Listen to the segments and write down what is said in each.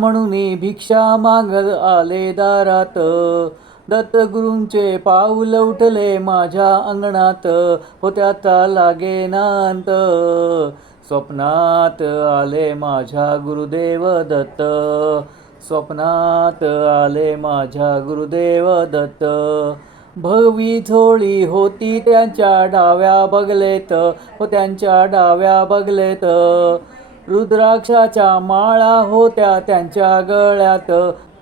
म्हणून भिक्षा मागत आले दारात दत्तगुरूंचे पाऊल उठले माझ्या अंगणात होत्याचा लागे नांत स्वप्नात आले माझ्या गुरुदेव दत्त स्वप्नात आले माझ्या गुरुदेव दत्त भवी झोळी होती त्यांच्या डाव्या बगलेत हो त्यांच्या डाव्या बगलेत रुद्राक्षाच्या माळा होत्या त्यांच्या गळ्यात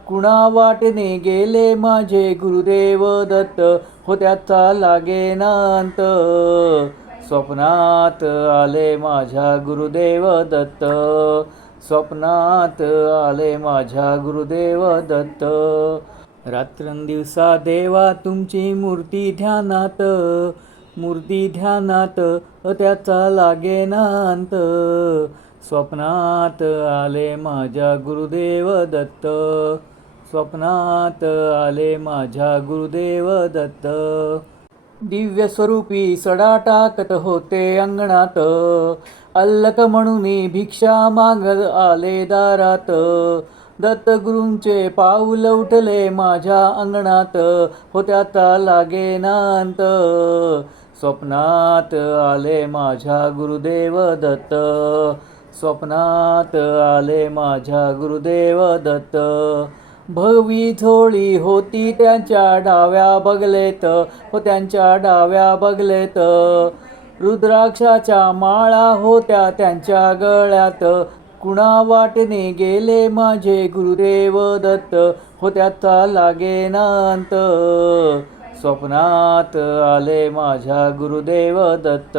कुणा वाटेने गेले माझे गुरुदेव दत्त होत्याचा लागे नांत स्वप्नात आले माझ्या गुरुदेव दत्त स्वप्नात आले माझ्या गुरुदेव दत्त रात्रंदिवसा देवा तुमची मूर्ती ध्यानात मूर्ती ध्यानात त्याचा लागे नांत स्वप्नात आले माझ्या गुरुदेव दत्त स्वप्नात आले माझ्या गुरुदेव दत्त दिव्य स्वरूपी सडा टाकत होते अंगणात अल्लक म्हणून भिक्षा मागत आले दारात दत्त गुरूंचे पाऊल उठले माझ्या अंगणात होत्या लागे नांत स्वप्नात आले माझ्या गुरुदेव दत्त स्वप्नात आले माझ्या गुरुदेव दत्त भवी झोळी होती त्यांच्या डाव्या बगलेत हो त्यांच्या डाव्या बगलेत रुद्राक्षाच्या माळा होत्या त्यांच्या गळ्यात कुणा वाटने गेले माझे गुरुदेव दत्त हो त्याचा लागे स्वप्नात आले माझ्या गुरुदेव दत्त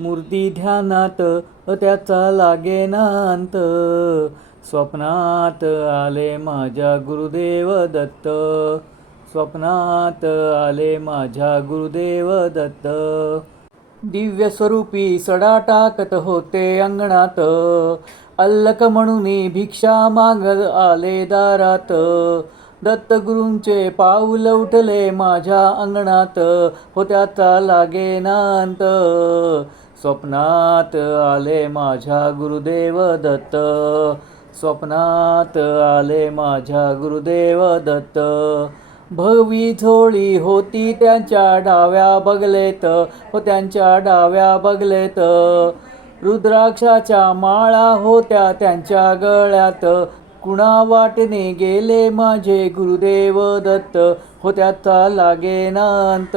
मूर्ती ध्यानात त्याचा लागेनांत स्वप्नात आले माझ्या गुरुदेव दत्त स्वप्नात आले माझ्या गुरुदेव दत्त दिव्य स्वरूपी सडा टाकत होते अंगणात अल्लक म्हणून भिक्षा मागत आले दारात दत्तगुरूंचे पाऊल उठले माझ्या अंगणात होत्याचा लागेनांत स्वप्नात आले माझ्या गुरुदेव दत्त स्वप्नात आले माझ्या गुरुदेव दत्त भवी झोळी होती त्यांच्या डाव्या बगलेत हो त्यांच्या डाव्या बगलेत रुद्राक्षाच्या माळा होत्या त्यांच्या गळ्यात कुणा वाटणे गेले माझे गुरुदेव दत्त हो त्याचा लागेनांत